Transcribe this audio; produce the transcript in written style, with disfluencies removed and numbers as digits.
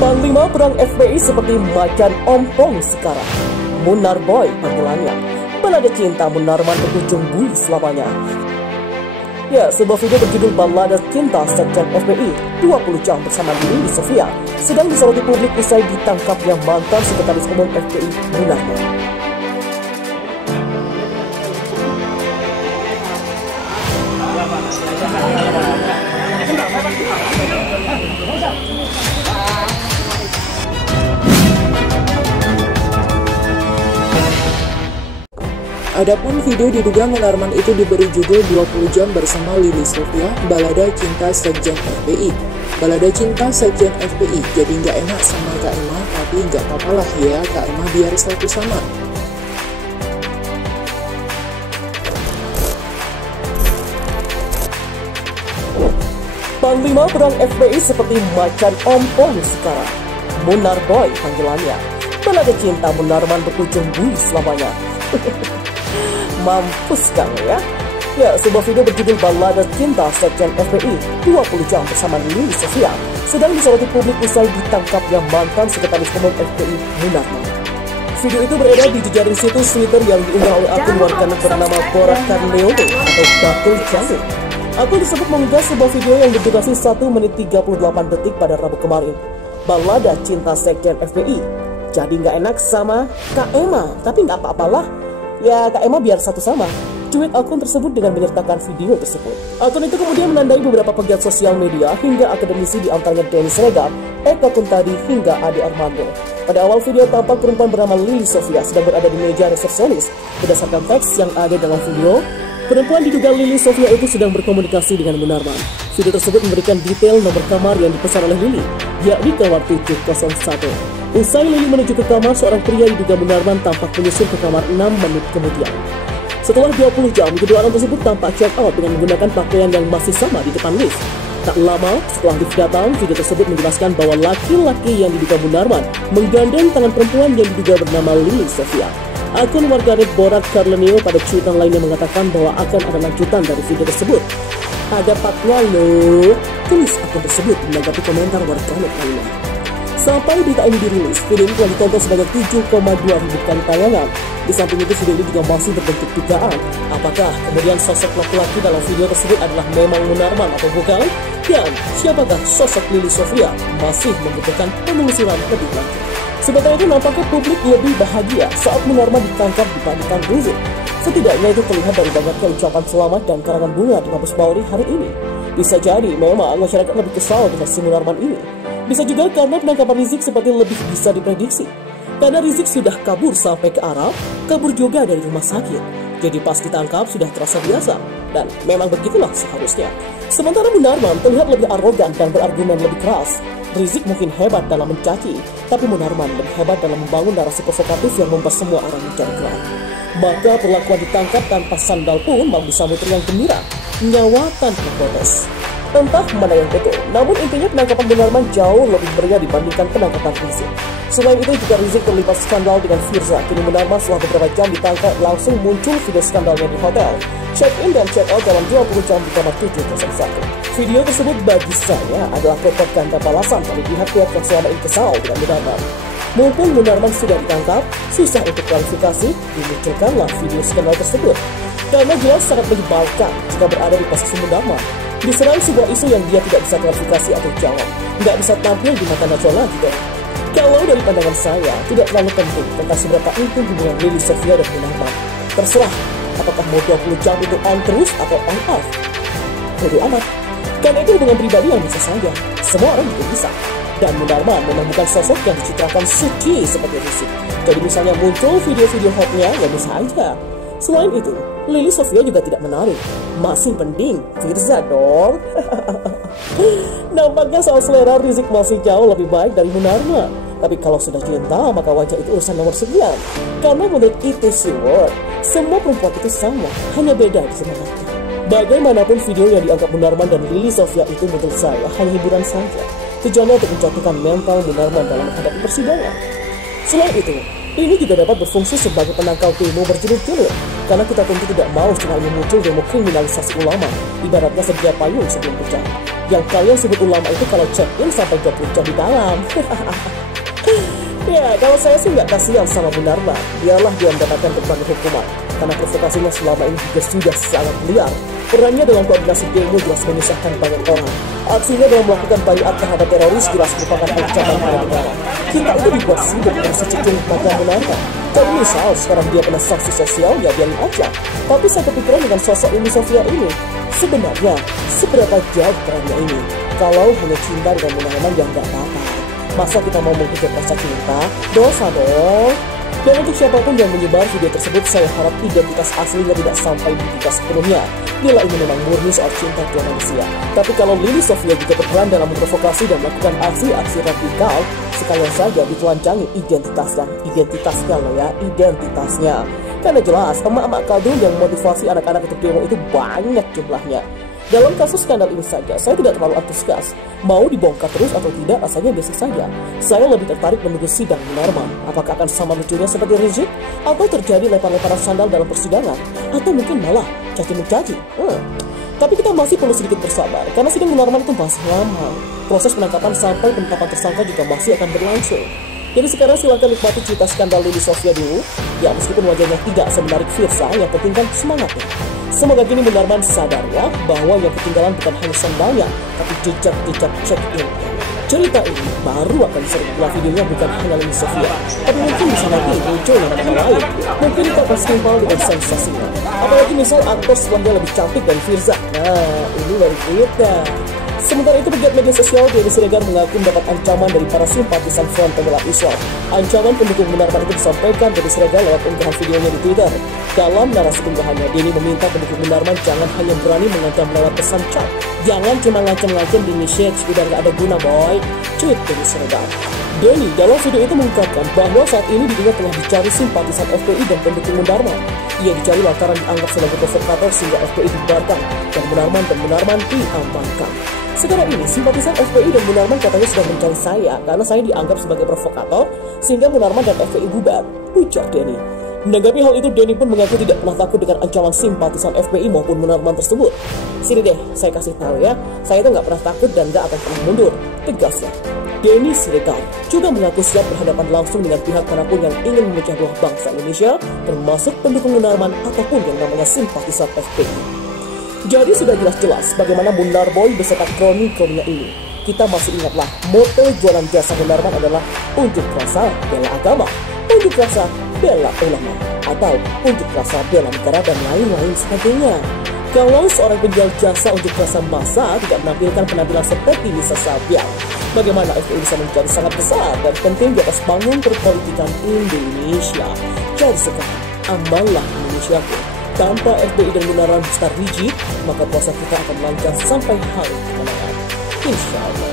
Panglima perang FPI seperti macan ompong sekarang. Munarboy panggilannya. Balada cinta Munarman berujung bui selamanya. Ya, sebuah video berjudul Balada Cinta Sekjen FPI 20 jam bersama Lili Sofia sedang disoroti publik usai ditangkapnya mantan Sekretaris Umum FPI Munarman. Adapun video diduga Munarman itu diberi judul 20 jam bersama Lili Sofia, Balada Cinta Sekjen FPI. Balada Cinta Sekjen FPI, jadi nggak enak sama Kak Emma, tapi nggak apa-apa lah ya, Kak Emma biar satu sama. Panglima perang FPI seperti macan ompong sekarang. Munarboy panggilannya. Balada cinta Munarman berujung bui selamanya. Mampus kamu ya. Ya, sebuah video berjudul Balada Cinta Sekjen FPI 20 jam bersama Lili Sofia sedang disoroti publik usai ditangkapnya mantan Sekretaris Umum FPI Munarman. Video itu beredar di jejaring situs Twitter yang diunggah oleh akun warganet bernama Borat Karneo atau Batul Jamil. Akun tersebut mengunggah sebuah video yang berdurasi 1 menit 38 detik pada Rabu kemarin. Balada Cinta Sekjen FPI. Jadi nggak enak sama Kak Emma, tapi nggak apa-apalah. Ya, Kak Emma biar satu sama. Tweet akun tersebut dengan menyertakan video tersebut. Akun itu kemudian menandai beberapa pegiat sosial media hingga akademisi di antaranya Denny Siregar, Eka Kuntadi hingga Ade Armando. Pada awal video tampak perempuan bernama Lili Sofia sedang berada di meja resepsionis. Berdasarkan teks yang ada dalam video, perempuan diduga Lili Sofia itu sedang berkomunikasi dengan Munarman. Video tersebut memberikan detail nomor kamar yang dipesan oleh Lili, yakni kamar 701. Usai Lili menuju ke kamar, seorang pria diduga Munarman tampak menyusul ke kamar 6 menit kemudian. Setelah 20 jam, kedua orang tersebut tampak check out dengan menggunakan pakaian yang masih sama di depan lift. Tak lama setelah lift datang, video tersebut menjelaskan bahwa laki-laki yang diduga Munarman menggandeng tangan perempuan yang diduga bernama Lili Sofia. Akun warganet Borat Karlenio pada cuitan lainnya mengatakan bahwa akan ada lanjutan dari video tersebut. Ada paknya loh, tulis akun tersebut menanggapi komentar warganet lainnya. Sampai berita ini dirilis, video ini telah ditonton sebanyak 7,2 ribu kali tayangan. Di samping itu, video ini juga masih berbentuk dugaan. Apakah kemudian sosok laki-laki dalam video tersebut adalah memang Munarman atau bukan? Dan siapakah sosok Lili Sofia masih membutuhkan penelusuran lebih lanjut. Sementara itu, nampaknya publik lebih bahagia saat Munarman ditangkap dibandingkan Rizik. Setidaknya itu terlihat dari banyaknya ucapan selamat dan karangan bunga di Mabes Polri hari ini. Bisa jadi memang masyarakat lebih kesal dengan si Munarman ini. Bisa juga karena penangkapan Rizik seperti lebih bisa diprediksi. Karena Rizik sudah kabur sampai ke Arab, kabur juga dari rumah sakit. Jadi pas ditangkap sudah terasa biasa. Dan memang begitulah seharusnya. Sementara Munarman terlihat lebih arogan dan berargumen lebih keras. Rizik mungkin hebat dalam mencaci, tapi Munarman lebih hebat dalam membangun narasi provokatif yang membuat semua orang mencari gerak. Maka perlakuan ditangkap tanpa sandal pun mau disambut riang gembira. Nyawa tanpa protes. Entah mana yang betul, namun intinya penangkapan Munarman jauh lebih meriah dibandingkan penangkapan Rizik. Selain itu, jika Rizik terlibat skandal dengan Firza, kini Munarman setelah beberapa jam ditangkap langsung muncul video skandalnya di hotel. Check-in dan check-out dalam 20 jam di kamar 701. Video tersebut bagi saya adalah propaganda balasan dari pihak-pihak yang selama ini kesal dengan Munarman. Mumpung Munarman sudah ditangkap, susah untuk klarifikasi, dimunculkanlah video skandal tersebut. Karena jelas sangat menyebalkan jika berada di posisi Munarman. Diserang sebuah isu yang dia tidak bisa klarifikasi atau jawab, nggak bisa tampil di mata nasional juga. Kalau dari pandangan saya, tidak terlalu penting tentang seberapa intim hubungan Lili Sofia dan Munarman. Terserah, apakah mau 20 jam itu on terus atau on off. Bodo amat. Karena itu hubungan pribadi yang bisa saja. Semua orang juga bisa. Dan Munarman memang bukan sosok yang dicitrakan suci seperti Rizik. Jadi misalnya muncul video-video hotnya, ya bisa aja. Selain itu, Lili Sofia juga tidak menarik. Masih mending Firza dong. Nampaknya soal selera Rizik masih jauh lebih baik dari Munarman. Tapi kalau sudah cinta, maka wajah itu urusan nomor 9. Karena menurut ITC World, semua perempuan itu sama, hanya beda di semangatnya. Bagaimanapun video yang dianggap Munarman dan Lili Sofia itu menurut saya hanya hiburan saja. Tujuannya untuk menjatuhkan mental Munarman dalam menghadapi persidangan. Selain itu, ini juga dapat berfungsi sebagai penangkal demo berjilid-jilid. Karena kita tentu tidak mau cuma ingin muncul demo kriminalisasi ulama, ibaratnya sedia payung sebelum berjalan. Yang kalian sebut ulama itu kalau check-in sampai 20 jam di dalam. Ya, kalau saya sih nggak kasihan sama Munarman. Biarlah dia mendapatkan berbagai hukuman, karena provokasinya selama ini juga sudah sangat liar. Perannya dalam koordinasi demo jelas menyusahkan banyak orang. Aksinya dalam melakukan bayat terhadap teroris jelas merupakan ancaman pada negara. Kita itu dibuat sibuk dan secicing pada Munarman. Jadi misal sekarang dia kena sanksi sosial, ya biarin aja. Tapi saya kepikiran dengan sosok Lili Sofia ini. Sebenarnya, seberapa jauh perannya ini? Kalau hanya cinta dengan Munarman ya nggak apa-apa. Masa kita mau menghujat rasa cinta? Dosa dong. Dan untuk siapapun yang menyebar video tersebut, saya harap identitas aslinya tidak sampai dibuka sepenuhnya. Bila ini memang murni soal cinta ke manusia. Tapi kalau Lili Sofia juga berperan dalam memprovokasi dan melakukan aksi-aksi radikal, sekalian saja ditelanjangi identitasnya. Karena jelas, emak-emak kaldun yang memotivasi anak-anak untuk demo itu banyak jumlahnya. Dalam kasus skandal ini saja, saya tidak terlalu antusias. Mau dibongkar terus atau tidak, rasanya biasa saja. Saya lebih tertarik menunggu sidang Munarman. Apakah akan sama lucunya seperti Rizik? Atau terjadi lempar-lemparan sandal dalam persidangan? Atau mungkin malah caci-mencaci? Tapi kita masih perlu sedikit bersabar, karena sidang Munarman itu masih lama. Proses penangkapan sampai penetapan tersangka juga masih akan berlangsung. Jadi sekarang silahkan nikmati cerita skandal Lili Sofia dulu. Ya meskipun wajahnya tidak semenarik Firsa, yang penting kan semangatnya. Semoga kini Munarman sadar ya, bahwa yang ketinggalan bukan hanya sandalnya, tapi jejak-jejak check-in. Cerita ini baru akan sering setelah videonya bukan hanya Lili Sofia, tapi mungkin bisa nanti muncul nama lain. Mungkin kita akan setimpal dengan sensasinya. Apalagi misal aktor sebelumnya lebih cantik dari Firza. Nah, ini baru kita. Sementara itu, pegiat media sosial Denny Siregar mengaku mendapat ancaman dari para simpatisan Front Pembela Islam. Ancaman pendukung Munarman itu disampaikan Denny Siregar lewat unggahan videonya di Twitter. Dalam narasi unggahannya, Denny meminta pendukung Munarman jangan hanya berani mengancam lewat pesan chat. Jangan cuma ngancam-ngancam di message, udah nggak ada guna boy. Tweet Denny Siregar. Denny dalam video itu mengungkapkan bahwa saat ini dirinya tengah dicari simpatisan FPI dan pendukung Munarman. Ia dicari lantaran dianggap sebagai provokator sehingga FPI dibubarkan dan Munarman diamankan. Sekarang ini, simpatisan FPI dan Munarman katanya sudah mencari saya karena saya dianggap sebagai provokator sehingga Munarman dan FPI bubar, ujar Denny. Menanggapi hal itu, Denny pun mengaku tidak pernah takut dengan ancaman simpatisan FPI maupun Munarman tersebut. Sini deh, saya kasih tahu ya, saya itu nggak pernah takut dan nggak akan pernah mundur, tegasnya. Denny Siregar juga mengaku siap berhadapan langsung dengan pihak manapun yang ingin memecah belah bangsa Indonesia, termasuk pendukung Munarman ataupun yang namanya simpatisan FPI. Jadi sudah jelas-jelas bagaimana Munarboy beserta kroni-kroninya ini. Kita masih ingatlah, moto jualan jasa Munarman adalah unjuk rasa bela agama, unjuk rasa bela ulama, atau unjuk rasa bela negara dan lain-lain sebagainya. Kalau seorang penjual jasa unjuk rasa massa tidak menampilkan penampilan seperti Nisa Sabian, bagaimana FPI bisa menjadi sangat besar dan penting di atas panggung perpolitikan Indonesia. Jadi sekarang, amallah Indonesiaku. Tanpa FPI dan Munarman besar rigid, maka puasa kita akan lancar sampai hari kemenangan. Insya Allah.